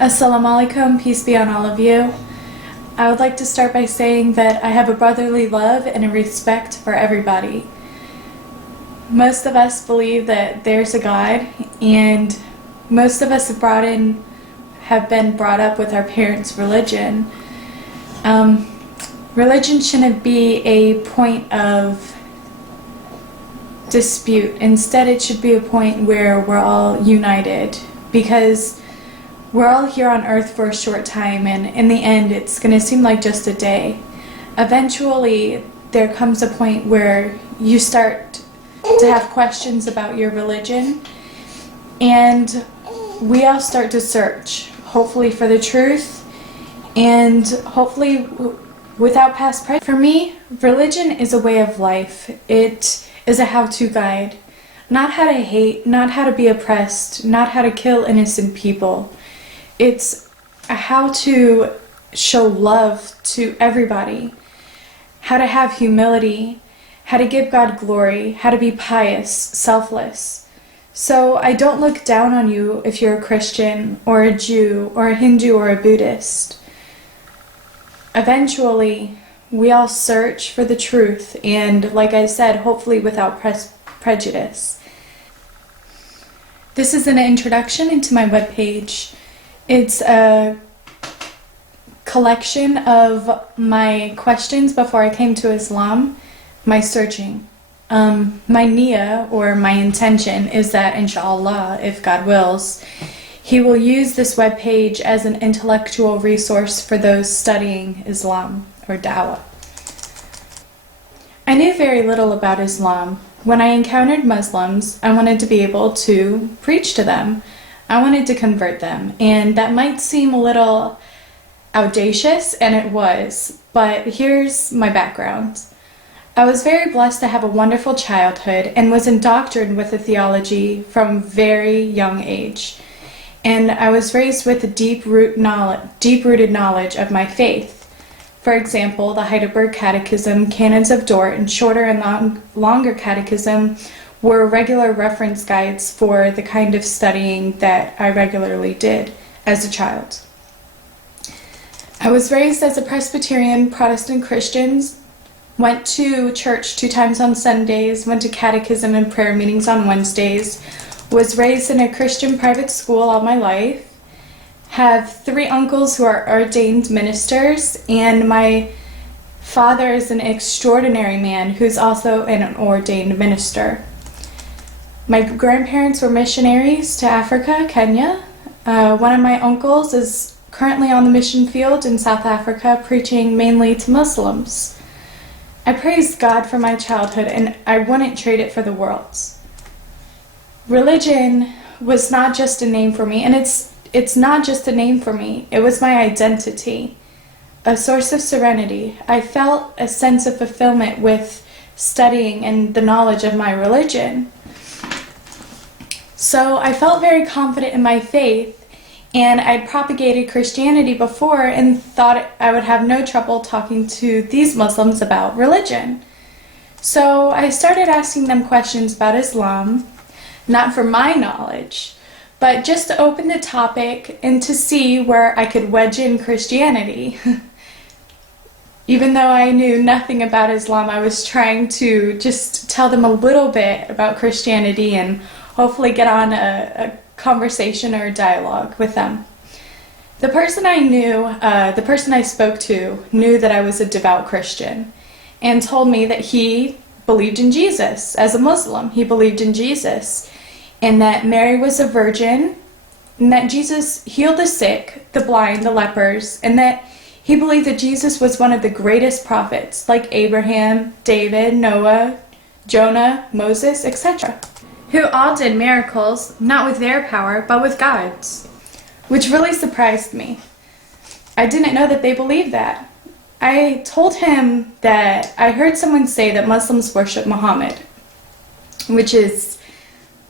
Assalamu alaikum, peace be on all of you. I would like to start by saying that I have a brotherly love and a respect for everybody. Most of us believe that there's a God, and most of us have been brought up with our parents' religion. Religion shouldn't be a point of dispute. Instead, it should be a point where we're all united, because we're all here on earth for a short time, and in the end it's going to seem like just a day. Eventually there comes a point where you start to have questions about your religion, and we all start to search, hopefully for the truth, and hopefully without past prejudice. For me, religion is a way of life. It is a how-to guide. Not how to hate, not how to be oppressed, not how to kill innocent people. It's a how to show love to everybody, how to have humility, how to give God glory, how to be pious, selfless. So I don't look down on you if you're a Christian or a Jew or a Hindu or a Buddhist. Eventually, we all search for the truth, and like I said, hopefully without prejudice. This is an introduction into my webpage. It's a collection of my questions before I came to Islam, my searching. My niyyah, or my intention, is that inshallah, if God wills, He will use this webpage as an intellectual resource for those studying Islam or Dawah. I knew very little about Islam. When I encountered Muslims, I wanted to be able to preach to them. I wanted to convert them, and that might seem a little audacious, and it was, but here's my background. I was very blessed to have a wonderful childhood and was indoctrinated with the theology from a very young age. And I was raised with a deep-rooted knowledge of my faith. For example, the Heidelberg Catechism, Canons of Dort, and shorter and longer catechism were regular reference guides for the kind of studying that I regularly did as a child. I was raised as a Presbyterian Protestant Christian, went to church 2 times on Sundays, went to catechism and prayer meetings on Wednesdays, was raised in a Christian private school all my life, have 3 uncles who are ordained ministers, and my father is an extraordinary man who's also an ordained minister. My grandparents were missionaries to Africa, Kenya. One of my uncles is currently on the mission field in South Africa, preaching mainly to Muslims. I praise God for my childhood, and I wouldn't trade it for the world. Religion was not just a name for me, and it's not just a name for me. It was my identity, a source of serenity. I felt a sense of fulfillment with studying and the knowledge of my religion. So I felt very confident in my faith, and I'd propagated Christianity before and thought I would have no trouble talking to these Muslims about religion. So I started asking them questions about Islam, not for my knowledge, but just to open the topic and to see where I could wedge in Christianity. Even though I knew nothing about Islam, I was trying to just tell them a little bit about Christianity and hopefully get on a conversation or a dialogue with them. The person I spoke to knew that I was a devout Christian and told me that he believed in Jesus. As a Muslim, he believed in Jesus, and that Mary was a virgin, and that Jesus healed the sick, the blind, the lepers, and that he believed that Jesus was one of the greatest prophets, like Abraham, David, Noah, Jonah, Moses, etc., who all did miracles, not with their power, but with God's, which really surprised me. I didn't know that they believed that. I told him that I heard someone say that Muslims worship Muhammad, which is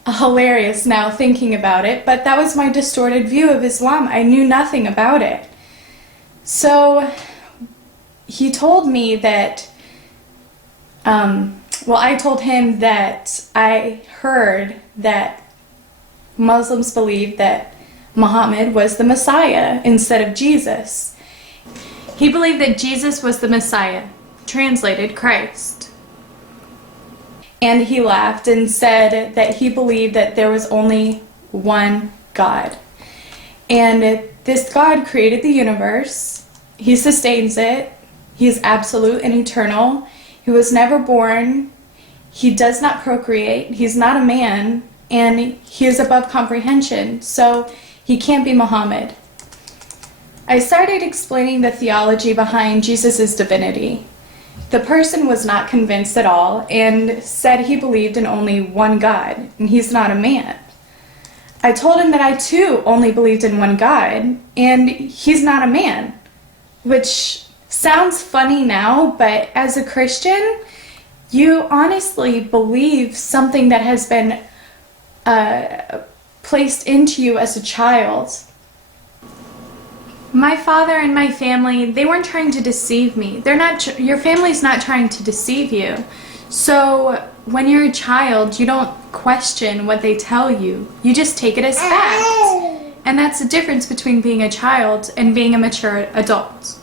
hilarious now thinking about it, but that was my distorted view of Islam. I knew nothing about it. So he told me that, I told him that I heard that Muslims believe that Muhammad was the Messiah instead of Jesus. He believed that Jesus was the Messiah, translated Christ. And he laughed and said that he believed that there was only one God. And this God created the universe. He sustains it. He is absolute and eternal. He was never born. He does not procreate. He's not a man. And he is above comprehension. So he can't be Muhammad. I started explaining the theology behind Jesus' divinity. The person was not convinced at all and said he believed in only one God, and he's not a man. I told him that I too only believed in one God, and he's not a man, which sounds funny now, but as a Christian, you honestly believe something that has been placed into you as a child. My father and my family, they weren't trying to deceive me. Your family's not trying to deceive you. So when you're a child, you don't question what they tell you. You just take it as fact. And that's the difference between being a child and being a mature adult.